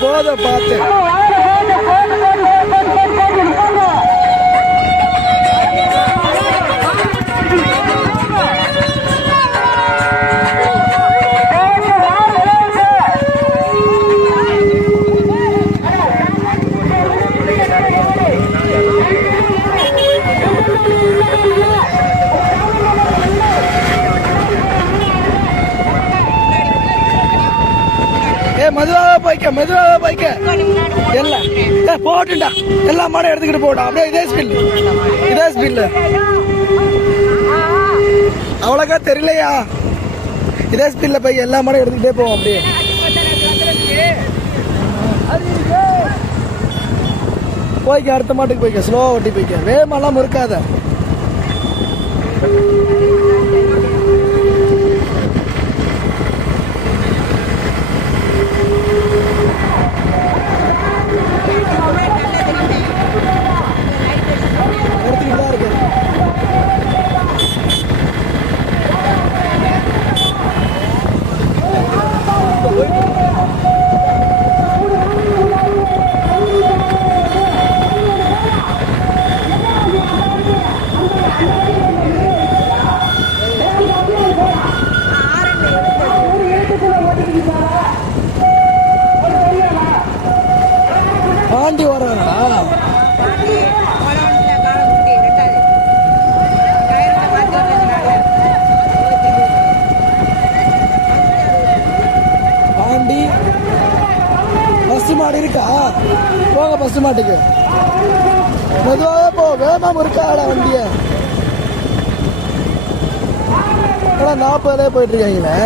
போத பார்த்து மெதுவாக போய்க்க எல்லாம் போட்டுண்டா எல்லா மாடும் எடுத்துக்கிட்டு போட்டா அப்படியே இதே ஸ்பீட்ல அவ்வளோக்கா தெரியலையா இதே ஸ்பீட்ல போய் எல்லா மாடும் எடுத்துக்கிட்டே போவோம் அப்படியே போய்க்க அடுத்த மாட்டுக்கு போய்க்க ஸ்லோவா ஓட்டி போய்க்க வேகமெல்லாம் முறுக்காத பாண்டி வரானா பாண்டி பஸ் மாடு இருக்கா போங்க பஸ் மாட்டுக்கு மெதுவாக போ வேகமா இருக்காடா வண்டிய 40 போயிட்டு இருக்காங்களே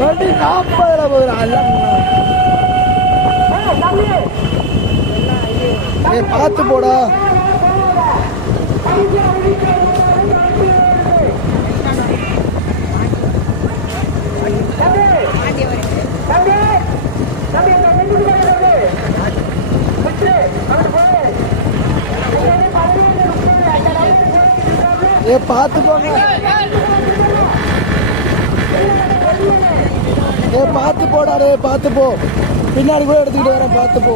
வண்டி 40 போயிடா பார்த்து போடா பார்த்து போங்க பார்த்து போடா ரே பார்த்து போ பின்னாடி கூட எடுத்துக்கிட்டு வரேன் பார்த்து போ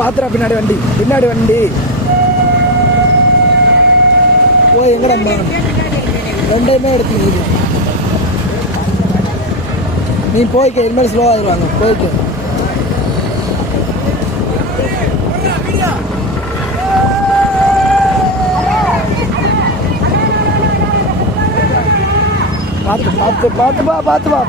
பாத்துறா பின்னாடி வண்டி ஓ எங்கடா ரெண்டையுமே எடுத்துக்கிட்டு நீ போய்க்க இனிமேல் ஸ்லோவா ஆயிடுவாங்க போய்க்க பார்த்து வா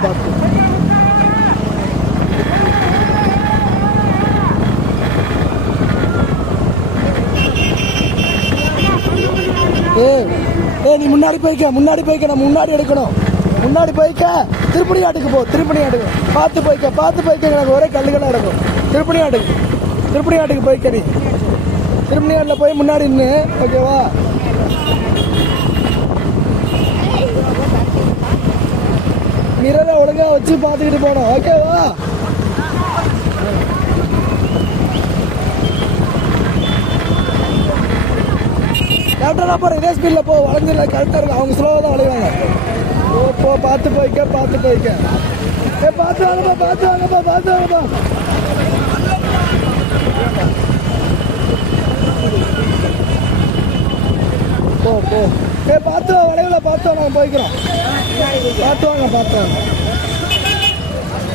நீ முன்னாடி போய்க்க நம்ம முன்னாடி எடுக்கணும் முன்னாடி போய்க்க திருப்பணி ஆட்டுக்கு போ பார்த்து போய்க்க எனக்கு ஒரே கல்லுகளாக இருக்கும் திருப்பணி ஆட்டுக்கு போய்க்க நீ திருப்பணி ஆட்டில் போய் முன்னாடி நின்று ஓகேவா மிரரை ஒழுங்கா வச்சு பார்த்துக்கிட்டு போனோம் ஓகேவா கரெக்டாக போகிற இதே ஸ்பீடில் போ வளைஞ்சிடல கரெக்டாக இருக்கும் அவங்க ஸ்லோவாக தான் வளைவாங்க போ பார்த்து போய்க்க பார்த்து வாங்கப்பா போ பார்த்து வளைவில் பார்த்து நாங்கள் போய்க்கிறோம் பார்த்து வாங்க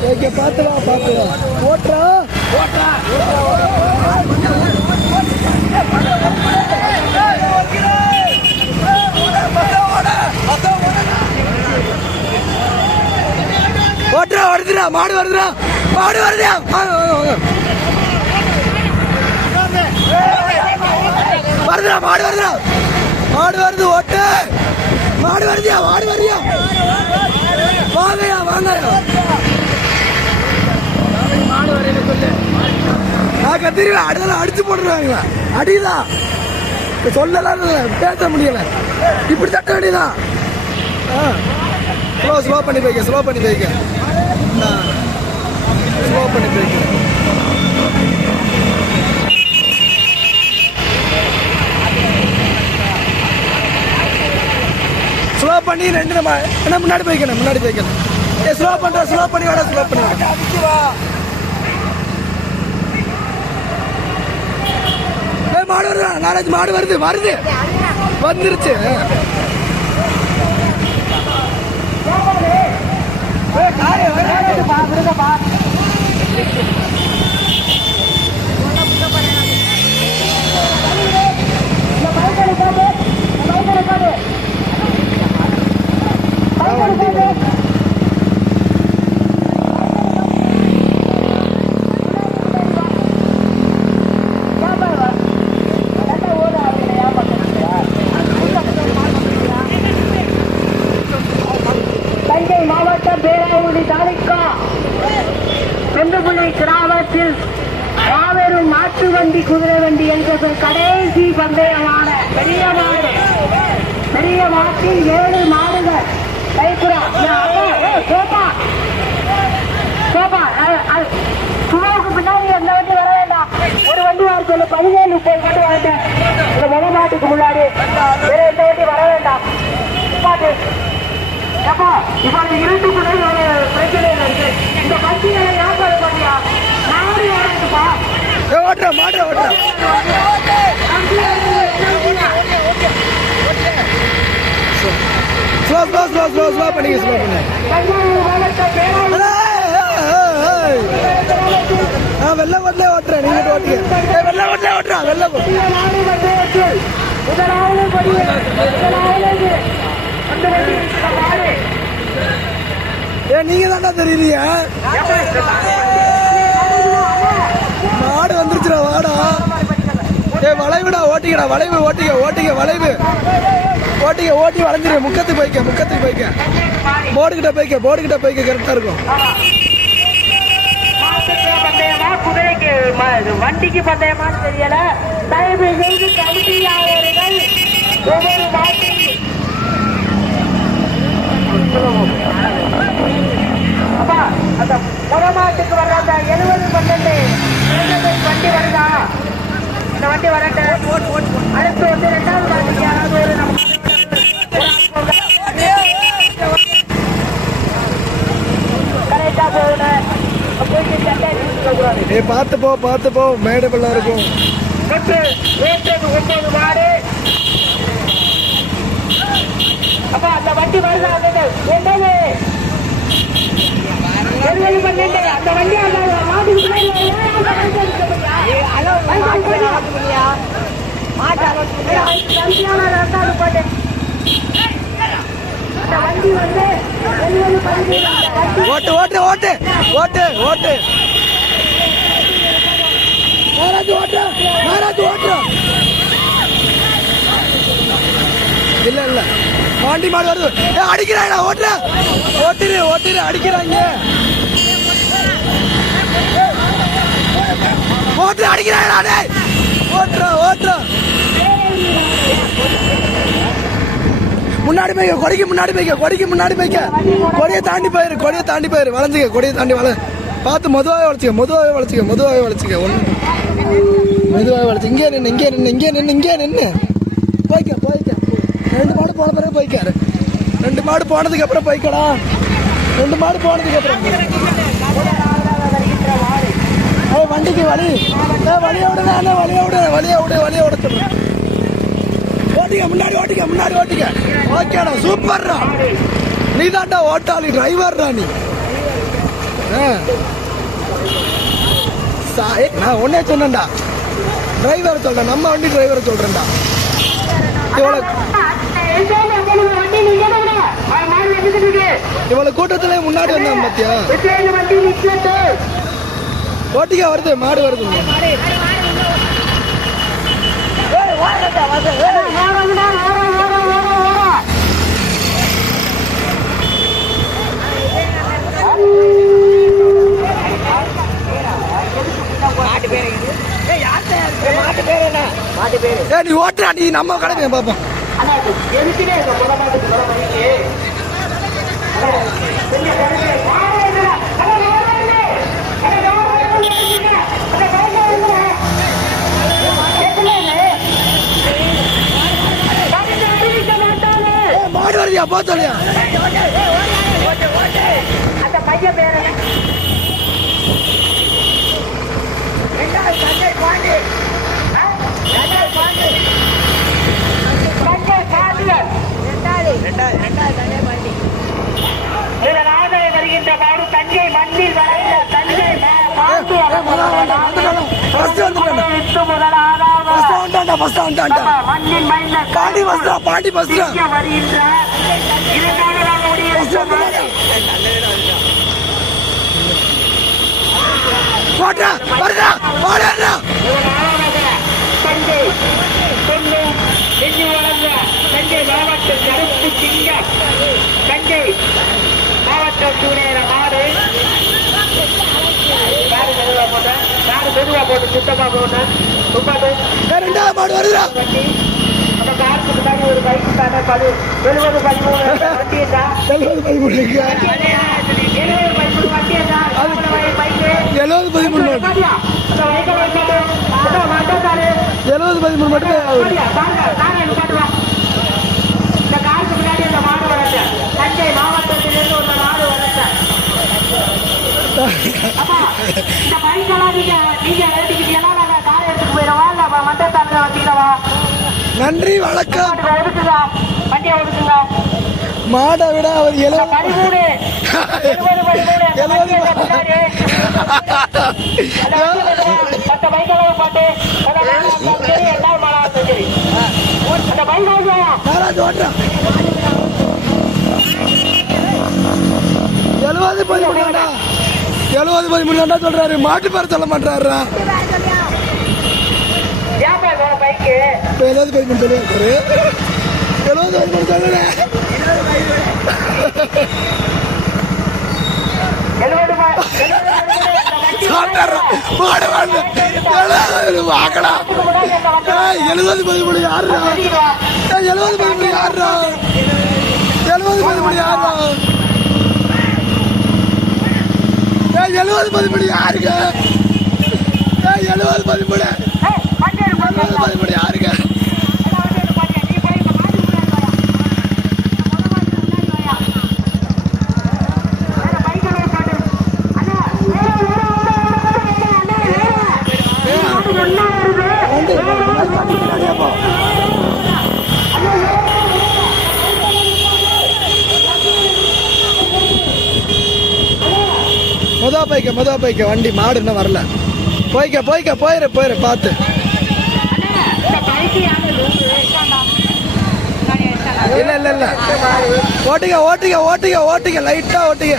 ஓகே பார்த்து வா ஓட்டுறா வருதுடா மாடு வருதுடா மாடு வருது ஓட்டு மாடு வருதியா நான் கத்திருவேன். அடிதான் அடிச்சு போட்டுருவாங்க. அடிதான் சொல்லலாம், பேச முடியல. இப்படி தட்ட வேண்டியதான். ஸ்லோ பண்ணி போய்க்க, ஸ்லோ பண்ணி போய்க்க, ஸ்லோ பண்ணி போய்க்க. ஸ்லோ பண்ணி ரெண்டு நம்ம என்ன முன்னாடி போய்க்கணும், முன்னாடி போய்க்கணும். ஸ்லோ பண்ற, ஸ்லோ பண்ணி வாடா, ஸ்லோ பண்ணி வாடா. மாடு வருதா? நாராஜ் மாடு வருது, வருது, வந்துருச்சு. கிராமத்தில் மாபெரும் மாட்டு வண்டி, குதிரை வண்டி என்ற கடைசி பந்தயமான பெரிய மாடு, பெரிய மாட்டில் 7 மாடுகள். கைப்புறா சோபா சோபா சுமாவுக்கு பின்னாடி எந்த வண்டி வர வேண்டாம். ஒரு வண்டி வர சொல்லு, 17 30 வண்டி வரட்டேன். இந்த முக மாட்டுக்கு முன்னாடி வேற எந்த வண்டி வர வேண்டாம். அப்பா இப்ப இருட்டுக்குள்ள ஒரு பிரச்சனை இருக்கு. இந்த பண்டிகளை வியாபாரம் பண்ணியா மாடு ஓடுப்பா, ஓட்டுற மாடு ஓட்டுற. Slow slow slow slow slow பண்ணிக்க, ஸ்லோ பண்ணு. வெள்ள ஓட்டல ஓட்டுறேன், நீங்க ஓட்டுங்க. வெள்ள ஓட்டல ஓட்டுறா, வெள்ள நீங்க தாண்டா தெரியுறீங்க. மாடு வந்துருச்சுடா, வாடா. வளைவுடா, ஓட்டிக்கடா, வளைவு ஓட்டிக்க, ஓட்டிக்க, வளைவு ஓட்டிக்க, ஓட்டி வளைஞ்சிரு. முக்கத்துக்கு போய்க்க, முக்கத்துக்கு போய்க்க, போர்டுகிட்ட போய்க்க, போர்டுகிட்ட போய்க்க, கரெக்டா இருக்கும். குதிரைக்கு வண்டிக்கு பந்தயமான்னு தெரியல. தயவு செய்து கமிட்டியாளர்கள் ஒவ்வொரு மாட்டில் அப்பா அந்த முகமாட்டுக்கு வர்ற அந்த 70 வண்டி வருதா? இந்த வண்டி வரட்ட அடுத்து வந்து 2வது வண்டி யாராவது ஒரு கரெக்டா போகணும். பார்த்து போ, பார்த்து போ, மேடு பள்ளம் இருக்கும். 9 மாடு. அப்பா அந்த வண்டி வருதா? என்னது 12 அந்த வண்டி அந்த மாட்டுக்கு ஓட்டு ஓட்டு ஓட்டு ஓட்டு ஓட்டு. மகாராஜ் ஓட்டு, மகாராஜ் ஓட்டு. இல்ல இல்ல பாண்டி மாடு வருது. அடிக்கிறாடா, ஓட்டுற, ஓட்டிரு ஓட்டிரு, அடிக்கிறாங்க, ஓட்டுற, அடிக்கிறாடா, ஓட்டுற ஓட்டுற. முன்னாடி போய்க்க, கொடிக்கு முன்னாடி போய்க்க, கொடிக்கு முன்னாடி போய்க்க, கொடியை தாண்டி போயிரு, கொடியை தாண்டி போயிரு, வளைஞ்சிக்க, கொடியை தாண்டி பார்த்து மெதுவாகவே வளைச்சிக்க, மெதுவாகவே வளைச்சிக்க, மெதுவாகவே வளைச்சிக்க, ஒன்று மெதுவாகவே வளைச்சி. இங்கே நின்று, இங்கே நின்று, இங்கே நின்று, இங்கே நின்று போய்க்க, போய்க்க. 2 மாடு போன பிறகு போய்க்காரு. 2 மாடு போனதுக்கு அப்புறம் போய்க்கடா. 2 மாடு போனதுக்கு அப்புறம் வண்டிக்கு வழி, வழிய விடுங்க, வழிய விடு, வழிய விடு, வழிய விட சொல்றேன். ஓட்டிக்க, முன்னாடி ஓட்டிக்க, முன்னாடி ஓட்டிக்க. ஓகேடா, சூப்பர்ரா. நீ தாண்டா ஓட்டாளி, டிரைவர்ரா நீ. நான் ஒன்னே சொன்னேன்டா, டிரைவர் சொல்றேன், நம்ம வண்டி டிரைவரை சொல்றேன்டா. இவ்வளவு கூட்டத்துல முன்னாடி வந்தான் பாத்தியா? ஓட்டிக்கா வருது, மாடு வருது. நீ ஓட்டுறா, நீ நம்ம கடமை பாப்போம். ஆனா எதுக்குமே இந்த குடமாட்டுக்கு வர வரைக்கு மாடு வருதியா போத்தலையா அந்த பையன் பேரு வருகின்ற மாடு தஞ்சை மண்ணில் வரைந்த தஞ்சை மண்ணின் மைந்த பாண்டி பஸ்ரா வருகின்ற போட்டா வருதா போடா தஞ்சை பொன்னும் எண்ணி வளர்ந்த தஞ்சை மாவட்ட கருப்பு சிங்கம் தஞ்சை மாவட்ட சூரியர மாடு மெதுவா போட்டு சுத்தமா போட்டேன் ரெண்டாவது மாடு வருதா அந்த காருக்கு முன்னாடி ஒரு பைக் தானே 70-13 வண்டியா 70-13 வண்டியா பைக்கு 70-13 மட்டும் இந்த காருக்கு முன்னாடி அந்த மாடு வளர்த்த தஞ்சை மாவட்டத்திலிருந்து ஒரு மாடு வளர்த்த இந்த பைக்கெல்லாம் நீங்க எடுத்துக்கிட்டீங்கன்னா நாங்க காரை எடுத்துட்டு போயிடவா இல்ல மட்டத்தாங்க வச்சுக்கிறவா? நன்றி வணக்கம். ஒதுக்குங்க வண்டியை ஒதுக்குங்க. மாடை விட அவர் 70 மற்ற பைக்கெல்லாம் பாட்டு என்ன மாடா சரி அந்த பைக் நாராஜ் ஓட்டுறான் 70-13 சொல்றாரு. மாட்டு பேர சொல்ல மாட்டாரா? பைக்கு 70-13 சொல்லுவாரு. 70-13 சொல்லுங்க. 70-13 யாருடா? 70-13 யாருடா? 70-13 யாருடா? 70-13 யாருங்க? 70-13 யாருங்க? மொத பைக்க வண்டி மாடு இன்னும் வரல. போயிரு பார்த்து. இல்ல ஓட்டுங்க லைட்டா ஓட்டுங்க.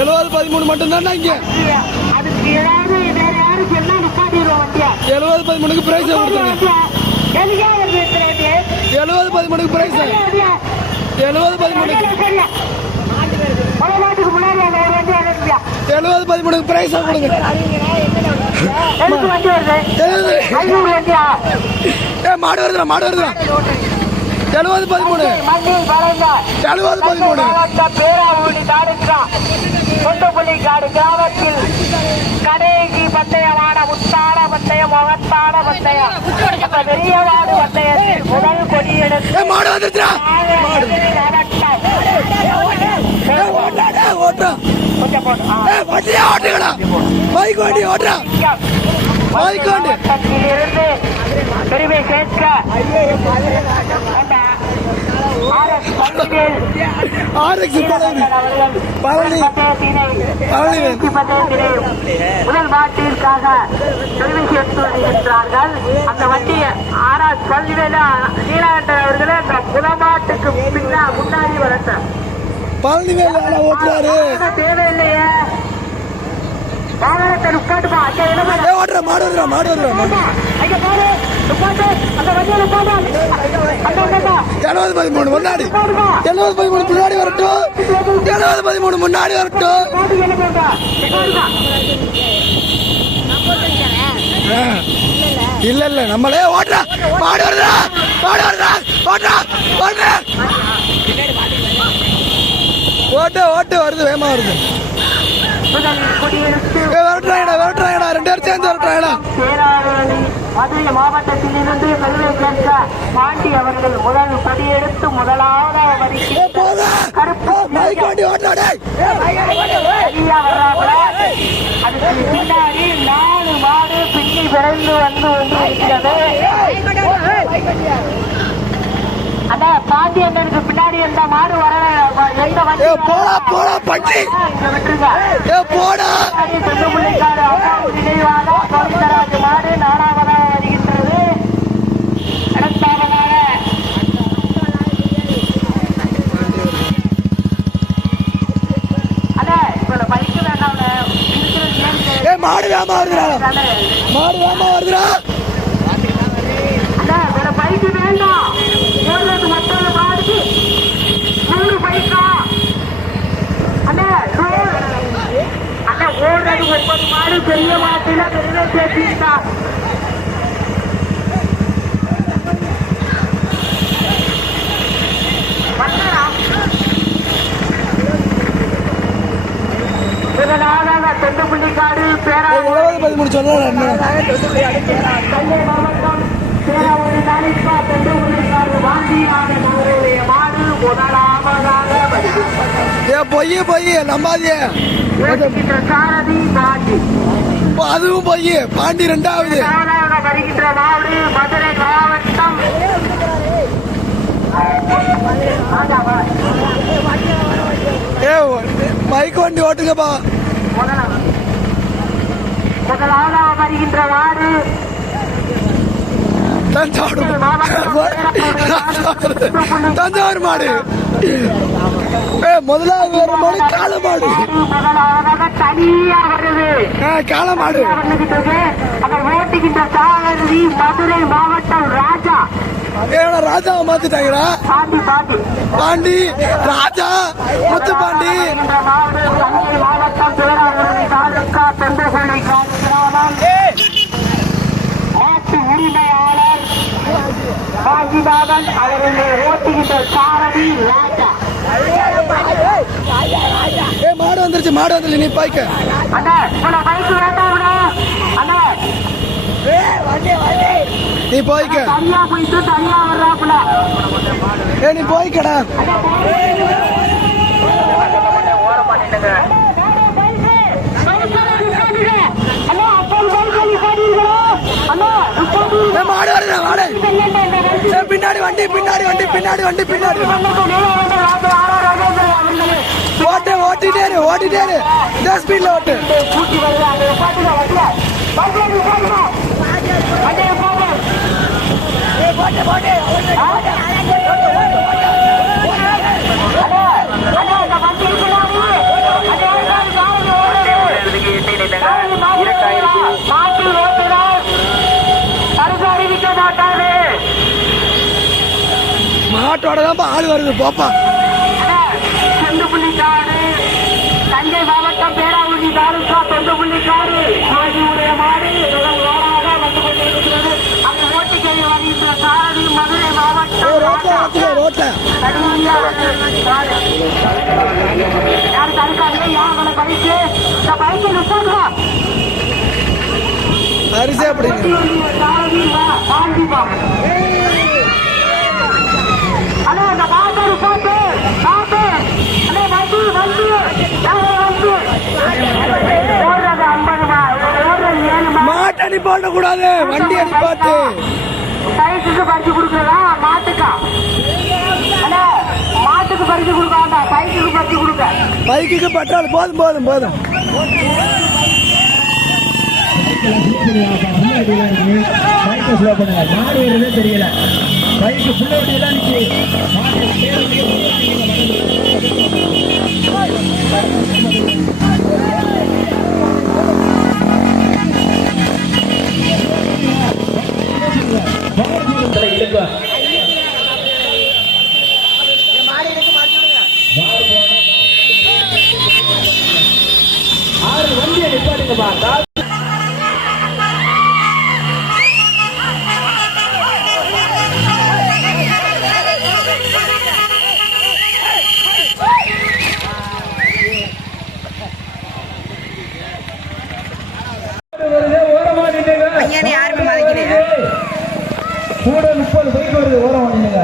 70-13 மட்டும் தானே இங்க. 70-13 பிரைஸ் கொடுத்துருங்க. 70-13 பிரைஸ். 70-13 பிரைஸ் கொடுங்க. மாடு வருதுடா 70-13 தொண்டுப்புள்ளிக்காடு கிராமத்தில் கடைசி பந்தயமான முத்தான பந்தயம் முகத்தான பந்தயம் பெரிய மாடு பந்தயத்தில் முதல் கொடியெடுத்து மாடு வந்துருச்சா? இருந்து பெருமை சேர்க்க முதல் மாட்டிற்காக பெருமை சேர்த்து வருகின்றார்கள். அந்த வண்டியை ஆர்எஸ் பழனிவேலு நீலகண்டன் அவர்களே அந்த புலமாட்டுக்கு முன்னாடி வரட்ட பழனிவேலு ஓட்டுறாரு. தேவையில்லையே வாகனத்தை உட்காட்டுப்பா. மாடு வருதா? அங்க பாரு 70-13 முன்னாடி 70-13 முன்னாடி வரட்டும் 70-13 முன்னாடி வரட்டும் இல்ல இல்ல நம்மளே ஓட்டுறா மாடு வருதா ஓட்டுறா ஓட்டு வருது வேகமா வருது வரட்டுறாங்கடா 2 பேரும் சேர்ந்து வரட்டுறாங்கடா மதுரை மாவட்டத்திலிருந்து பெருமை சேர்ந்த பாண்டி அவர்கள் முதல் கொடியெடுத்து முதலாவதாக அதுக்கு பின்னாடி 4 மாடு பின்னி விரைந்து வந்து இருக்கிறது. அண்ணா பாண்டி அண்ணனுக்கு பின்னாடி எந்த மாடு வர எந்த வண்டி செல்லுமுள்ளிக்காடு நினைவாக கோவிந்தராஜ் மாடு 4வதாக வருகின்றது. அடுத்தவதாக அண்ணா இப்ப பைக்கு வேண்டாம் மாடு வேகமா வருதுடா அண்ணா வேற பைக்கு வேண்டாம் ஓடுறது மற்ற மாடுக்கு 100 பைக்கா அண்ணா ஓடுறது 30 மாடு பெரிய மாட்டில பெரிய சேர்த்தா தொண்டுப்புள்ளிக்காடு பேராவூர் மாவட்டம் பேராவூர் தாலுகா தொண்டுப்புள்ளிக்காடு வாந்தியாக நகருடைய மாடு முதலாவதாக பொய் நம்பாதிய சாரதி பாண்டி அதுவும் பொய் பாண்டி 2வது வருகின்ற மாடு மதுரை மாவட்டம் பைக் வண்டி ஓட்டுங்கப்பா முதலாவதாக வருகின்ற மாடு தஞ்சாவூர் மாடு முதலாவது வர மாடு காளை மாடு முதலாவதாக தனியா வருது காளை மாடு அதை ஓட்டுகின்ற சாரதி மதுரை மாவட்டம் ராஜா ராஜாவை மாத்திட்டாங்களா பாண்டி ராஜா முத்து பாண்டி மாவட்டம் பேராவூர் தாலுகா தொண்டுப்புள்ளி மாட்டு உரிமையாளர் காஞ்சிதாதன் அவருடைய ஓட்டுகின்ற சாரதி ராஜா மாடு வந்துருச்சு நீ பாய்க்க அண்ணா இவ்வளவு பைக்கு வேண்டாம் அண்ணா நீ போய்க்க தனியா போயிட்டு தனியா வர்றாப்புல நீ போய்க்கடா மாடு வருது மாடு பின்னாடி வண்டி ஓட்டிட்டே இந்த ஸ்பீட்ல ஓட்டு மாட்டோட தான் ஆள் வருது போப்பா தொண்டுப்புள்ளிக்காடு தஞ்சை மாவட்டம் பேராவூர் தாலுகா தொண்டுப்புள்ளிக்காடு ஆகியுடைய மாடு வந்து கொண்டிருக்கிறது. அந்த ஓட்டுக்கை வருகின்ற சாரதி மதுரை மாவட்டம் யாரு தடுக்காதீங்க யாரை பறிச்சு இந்த பைக்கை நிற்காங்க அரிசி அப்படி சாரதி பாண்டிப்பா அண்ணா இந்த பாட்டு போட்டு பாட்டு அண்ணே வண்டி ஓடுறது 50 ஓடுறது 7 மாட்டு அடி போட கூடாது வண்டி அடி பாட்டு சைஸுக்கு பறிச்சு கொடுக்குறதா மாட்டுக்கா அண்ணா மாட்டுக்கு பறிச்சு கொடுக்க வேண்டாம் சைஸுக்கு பறிச்சு கொடுக்க பைக்குக்கு பெட்ரோல் போதும் தெரியல பைக்கு பிள்ளைலாம் நிற்கி கொஞ்சம் ஓரம் வாங்கிடுங்க.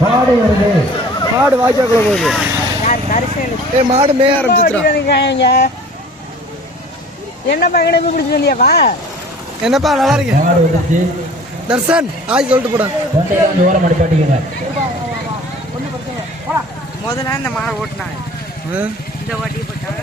மாடு வருது. மாடு வாய்க்காக்குள்ள போகுது. மாடு மேய ஆரம்பிச்சிடும். என்னப்பா எங்கட போய் பிடிச்சிட்டு வந்தியாப்பா? என்னப்பா நல்லா இருக்கீங்க? மாடு வந்துச்சு. தர்சன் ஆய் சொல்லிட்டு போட. வண்டியை கொஞ்சம் ஓரம் மாடி பாட்டிக்கங்க. முதல்ல இந்த மாடை ஓட்டினாங்க, இந்த வாட்டி போட்டாங்க.